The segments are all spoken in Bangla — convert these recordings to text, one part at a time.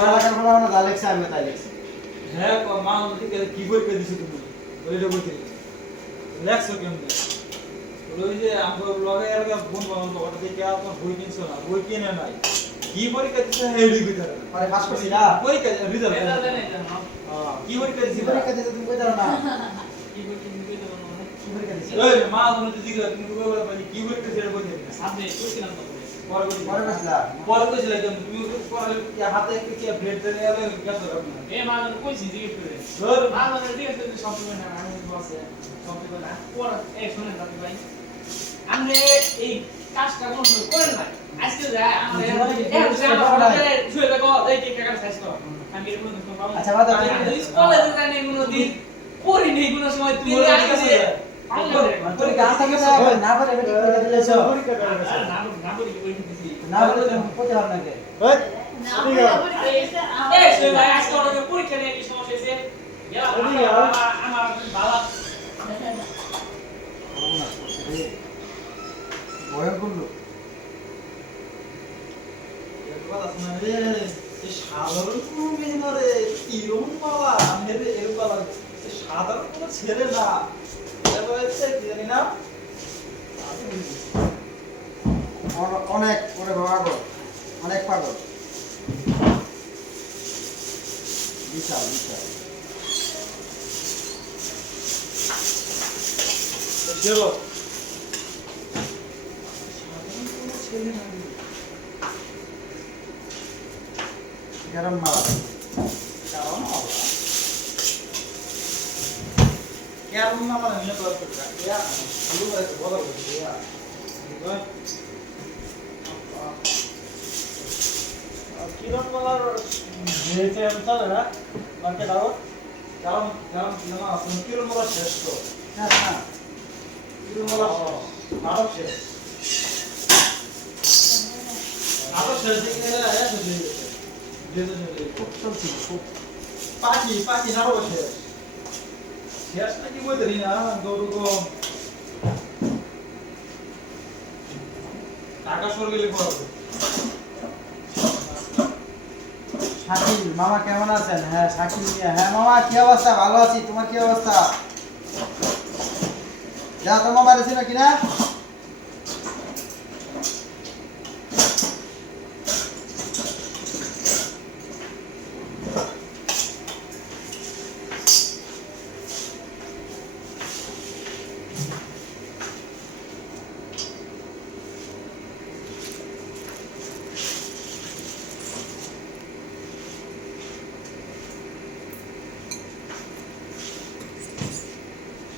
পড়ালেখা করা না যা লেখছে আমি তাই লিখছি। হ্যাঁ ক- মা ওদিকে কি বই পেয়ে দিছো তুমি। ওইটা বলতে লেখছো কেমনে? ওই যে আমার লগে আর বোন বাবা ওটা দেখে আপনার বই কিনছো না? বই কিনে নাই। কি পরীক্ষা দিচ্ছে এই ভিতরে পরে পাস করছি না? পরীক্ষা রেজাল্ট রেজাল্ট দেয় কি পরীক্ষা কি দিছি। পরীক্ষা দিতে তুমি কইতারো না। কি বই কিনবি কইতে পারব না। কি পরীক্ষা দিছি। ওই মা তুমি যদি তুমি কই বলে পারি কি পরীক্ষা বলতে না সামনে কইছিলাম তো পরে। পরে কইছি পরে কইছিলা কেমন তুমি পরে কি হাতে কি কি ব্লেড টেনে এলে কেমন করবে এ মা কইছি জিজ্ঞেস করে। ধর মা জিজ্ঞেস করে সব সময় না, আমি বলছি, সব সময় না। পরে, এই শোনেন রাকিব ভাই, আপনি এই কাজটা কোনো সময় করেন নাই। আজকে আমার কি এই কোনো যে আমার করা হাতে শুয়ে দেখো, এই যে টাকার size তো। আমি এর কোনো দিন পাবো আচ্ছা, বাদ দাও, আমি ঠিক আছে। তো কলেজে যাই নাই কোনো সময়, তোমরা আগে সাধারণ কোনো মেয়ে না রে এরকম বাবা আমি রে এরকম বাবা সাধারণ কোনো ছেলে না এটা হচ্ছে কি জানি না আমি বুঝি। অন- অনেক ওরে পাগল অনেক পাগল। বিশাল বিশাল। চলো। সাধারণ কোনো না গরম মারা কারণ বাবা কেমন না মানে নিয়ে তোর করতে ইয়া শুরু করে বলা বলছি ইয়া কিরণমালার যেতে চলে না মাকে দাও কারণ কারণ না আসলে কিরণমালা শেষ তো হ্যাঁ হ্যাঁ কিরণমালা নাটক শেষ নাকি বলতে না গরু গো টাকা সর গেলে পড়বে শাকিল মামা কেমন আছেন? হ্যাঁ শাকিল হ্যাঁ মামা, কি অবস্থা? ভালো আছি, তোমার কি অবস্থা? যা তোমার বাড়ি ছিল কিনা?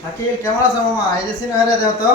শাকিল কেমন আছো মামা? এই যে সিনেমা হেরে দেও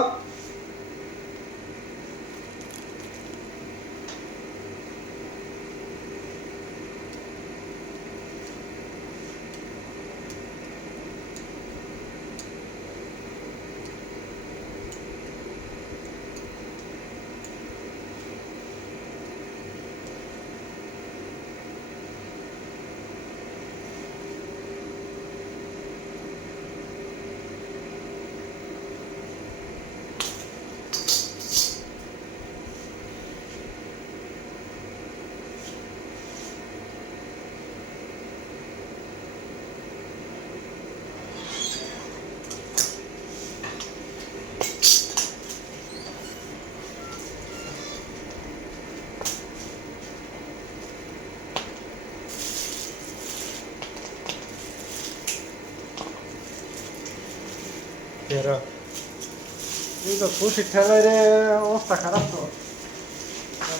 তো এই তো খুশি ঠেলায় রে অবস্থা খারাপ তো। আমার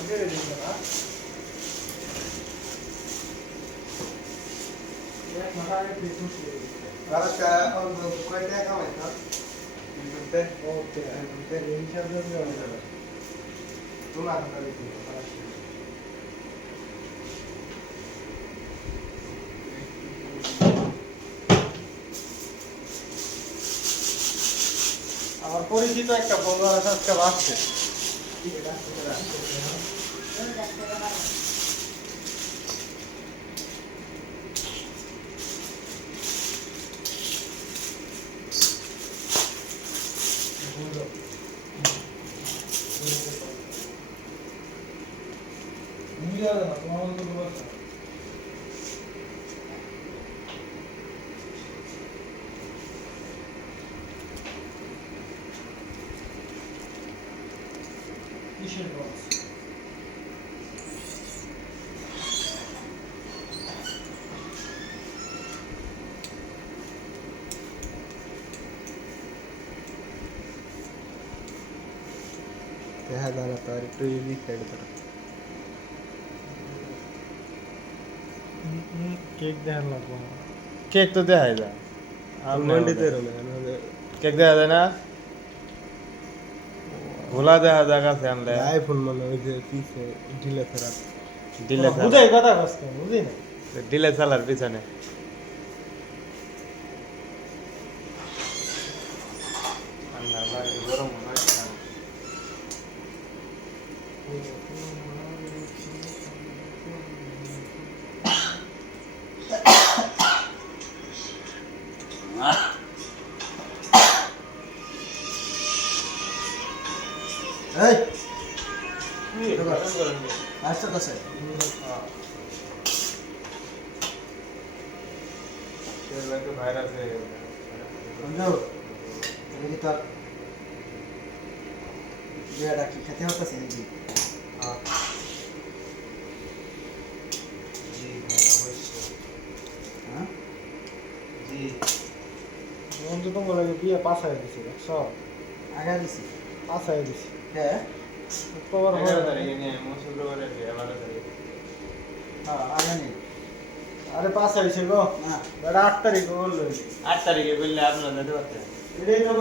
পরিচিত একটা বন্ধু আছে আজকে আসছে তুমি যাবে না তোমার কেক দেখান লাগবো কেক তো দেখাই যায় আর মন্ডিতে রোলে কেক দেখা যায় না ভোলা দেখা যায় কাছে আনলে আইফোন মানে ওই যে পিছে ঢিলে ফেরা দিলে বুঝাই কথা কষ্ট বুঝি না দিলে চালার পিছনে আচ্ছা তো স্যার ভাইরাস হয়ে গেল বন্ধু দেখি তোর বিয়েটা কি খেতে হতেছে নাকি জি ভাই অবশ্যই হ্যাঁ জি বন্ধু তো বলে বিয়ে পাস হয়ে গেছে দেখছ আগে দিছি পাস হয়ে গেছে হ্যাঁ তারিখে তারিখ হ্যাঁ আরে পাস হয়েছে গো না আট তারিখ বলল আট তারিখে বললে আপনারা যেতে পারতেন এটাই তো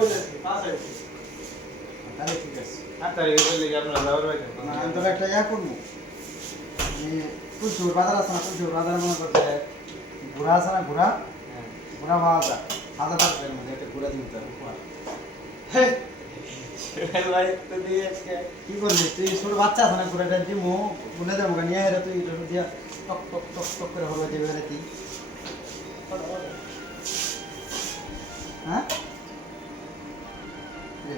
তাহলে ঠিক আছে আট তারিখে বললে কি আপনারা পাইতেন না আমি তোর একটা ইয়া করব বাজার আছে না কুলচুর বাজার মনে করতে ঘোড়া আছে না হ্যাঁ ঘোড়া পাওয়া যায় হাজার টাকার মধ্যে একটা ঘোড়া দিতে হবে উপহার। কি তুই বাচ্চা না বলে করে দেবে রে তুই এ,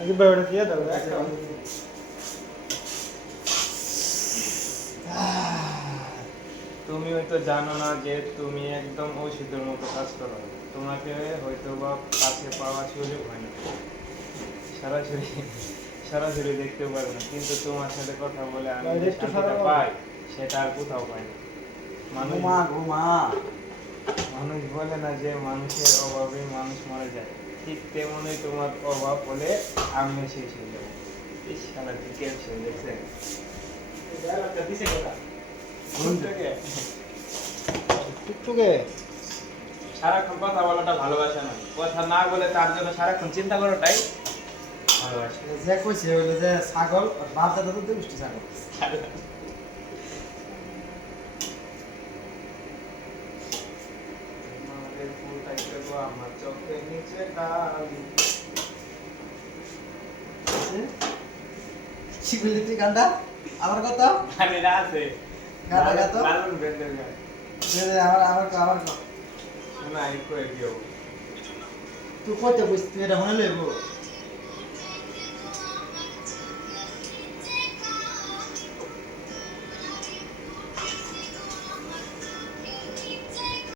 আগে বেড়ে দিয়ে দাও আচ্ছা, তুমি হয়তো জানো না যে তুমি একদম ঔষধের মতো কাজ করো। তোমাকে হয়তো বা কাছে পাওয়া সুযোগ হয় না। সরাসরি সরাসরি দেখতে পারো না। কিন্তু তোমার সাথে কথা বলে আমি একটু শান্তিটা পাই সেটা আর কোথাও পাই না। মানুষ ঘুমা ঘুমা। মানুষ বলে না যে মানুষের অভাবে মানুষ মারা যায়। ঠিক তেমনই তোমার অভাব হলে আমিও শেষ হয়ে যাব। এই শালা কি ক্যান্সার দেখছেন? দিছে কথা কোনটাকে? টুকটুকে সারাক্ষণ কথা বলাটা ভালোবাসে না। কথা না বলে তার জন্য সারাক্ষণ চিন্তা করাটাই যে কইছে হইল যে ছাগল আর বাপ দাদা তো দুষ্টি ছাগল। আমার চোখের নিচে কালি কি বললি তুই গানটা আমার কথা গানেরা আছে গানটা গাতো লালন বেন্দের গান আমার আমার আমার শোনা একটু এগিয়েও তুই কইতে বুঝ তুই এটা মনে লইব?